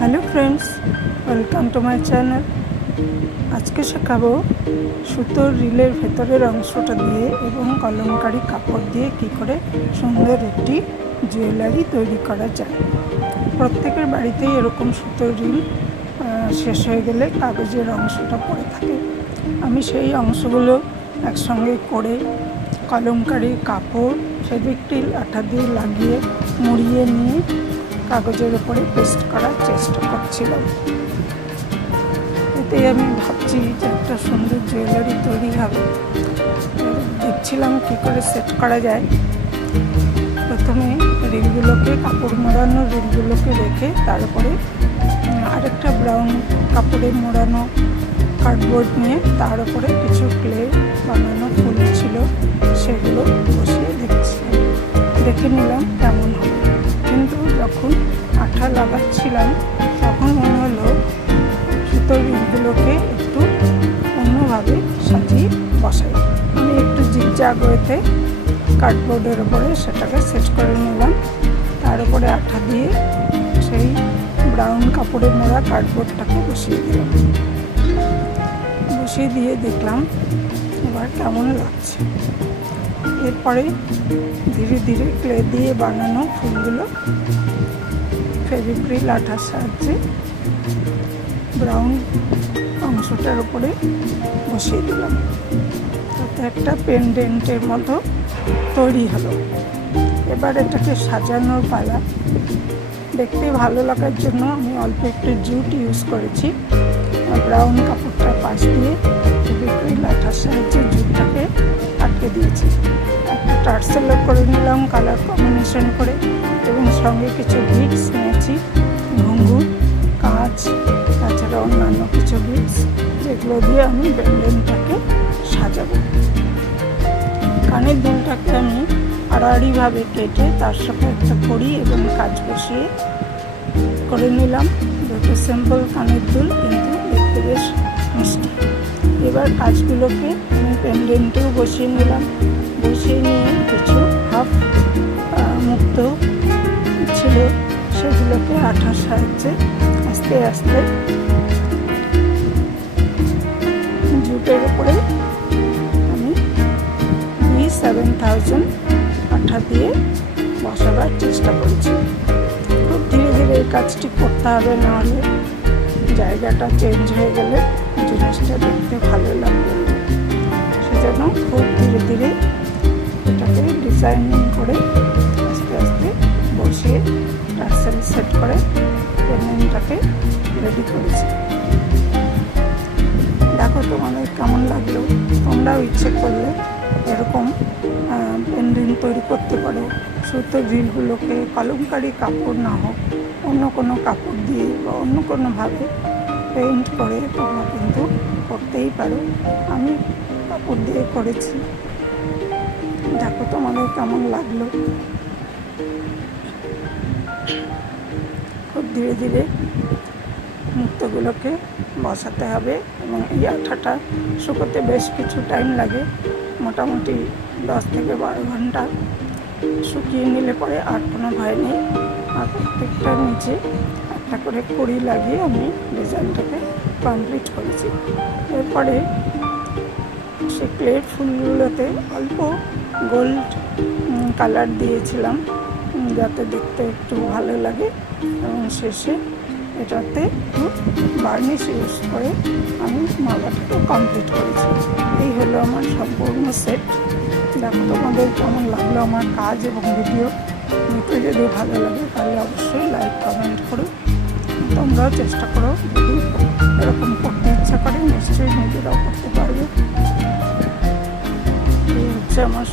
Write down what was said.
Hello friends, welcome to my channel. आज के शेखाबो सुतोर रिलेर भेतरेर अंशटा दिए एवं कलमकारी कापड़ दिए कि करे सुंदर एकटी जुएलारि तैरी करा जाए। प्रत्येकेर बाड़ीतेई एरकम सुतोर रिल शेष हये गेले कागजेर अंशटा पड़े थाके। आमी सेई अंशगुलो एकसंगे करे कलमकारी कापड़ फेब्रिक आटा दिए लागिए मुड़िए निये कागजेर उपरे पेस्ट करार चेष्टा करछिलाम। एते आमी भाबछि जे एकटा सुंदर जुएलारि तैरी होबे। देखछिलाम कि करे सेट करा जाए। प्रथमे रिलगुलोके कापड़ मोड़ानो रिलगुलोके रेखे तार उपरे आरेकटा ब्राउन कापड़े मोड़ानो कार्डबोर्ड निये तार उपरे किछु क्ले बानानो फुल छिलो सेगुलो बसिए देखे निलाम केमन होबे। किन्तु যখন আঠা লাগাচ্ছিলাম তখন মনে হলো সুতোর রিলগুলোকে একটু অন্যভাবে সাজিয়ে বসাই। আমি একটু জিগজ্যাগ ওয়েতে কার্ডবোর্ডের উপরে সেটাকে সেট করে নিলাম। তার উপরে আঠা দিয়ে সেই ব্রাউন কাপড়ে মোড়া কার্ডবোর্ডটাকে বসিয়ে দিলাম। বসিয়ে দিয়ে দেখলাম এবার কেমন লাগছে। এরপরে ধীরে ধীরে ক্লে দিয়ে বানানো ফুলগুলো ফেভিক্রিল আঠার সাহায্যে ব্রাউন অংশটার উপরে বসিয়ে দিলাম। তাতে একটা পেন্ডেন্টের মতো তৈরি হলো। এবার এটাকে সাজানোর পালা। দেখতে ভালো লাগার জন্য আমি অল্প একটু জুট ইউজ করেছি। ব্রাউন কাপড়টার পাশ দিয়ে ফেভিক্রিল আঠার সাহায্যে জুটটাকে আটকে দিয়েছি। একটা টার্সেলও করে নিলাম কালার কম্বিনেশন করে এবং সঙ্গে কিছু বিটস নিয়েছি, ঘুঙুর, কাঁচ, তাছাড়া অন্যান্য কিছু বিটস যেগুলো দিয়ে আমি পেন্ডেন্টটাকে সাজাবো। কানের দুলটাকে আমি আড়াআড়িভাবে কেটে তার সাথে একটা কড়ি এবং কাঁচ বসিয়ে করে নিলাম। দুটো সিম্পল কানের দুল, কিন্তু দেখতে বেশ মিষ্টি। এবার কাঁচগুলোকে আমি পেন্ডেন্টেও বসিয়ে নিলাম। বসিয়ে নিয়ে কিছু হাফ মুক্ত ছিল সেগুলোকে আঠার সাহায্যে আস্তে আস্তে জুটের উপরে আমি B7000 আঠা দিয়ে বসাবার চেষ্টা করছি। খুব ধীরে ধীরে এই কাজটি করতে হবে, নাহলে জায়গাটা চেঞ্জ হয়ে গেলে জিনিসটা দেখতে ভালো লাগবে। সেজন্য খুব ধীরে ধীরে এটাকে ডিজাইনিং করে আস্তে আস্তে বসিয়ে টার্সেল সেট করে পেন্ডেন্টটাকে রেডি করেছি। দেখো তোমাদের কেমন লাগলো। তোমরাও ইচ্ছে করলে এরকম পেন্ডেন্ট তৈরি করতে পারো। সুতোর রিলগুলোকে কলমকারি কাপড় না হোক অন্য কোনো কাপড় দিয়ে বা অন্য কোনোভাবে পেইন্ট করে তোমরা কিন্তু করতেই পারো। আমি কাপড় দিয়ে করেছি। দেখো তোমাদের কেমন লাগলো। খুব ধীরে ধীরে মুক্তগুলোকে বসাতে হবে এবং এই আঠাটা শুকোতে বেশ কিছু টাইম লাগে, মোটামুটি 10 থেকে 12 ঘন্টা। শুকিয়ে নিলে পরে আর কোনো ভয় নেই। আর প্রত্যেকটার নিচে একটা করে কড়ি লাগিয়ে আমি ডিজাইনটাকে কমপ্লিট করেছি। এরপরে সে ক্লের ফুলগুলোতে অল্প গোল্ড কালার দিয়েছিলাম যাতে দেখতে একটু ভালো লাগে এবং শেষে এটাতে একটু বার্নিশ ইউজ করে আমি মালাটাকে কমপ্লিট করেছি। এই হলো আমার সম্পূর্ণ সেট। দেখো তোমাদের কেমন লাগলো আমার কাজ এবং ভিডিও। যদি ভালো লাগে তাহলে অবশ্যই লাইক কমেন্ট করো। তোমরাও চেষ্টা করো, যদি এরকম করতে ইচ্ছা করে নিশ্চয়ই নিজেরাও করতে পারবে। এই হচ্ছে আমার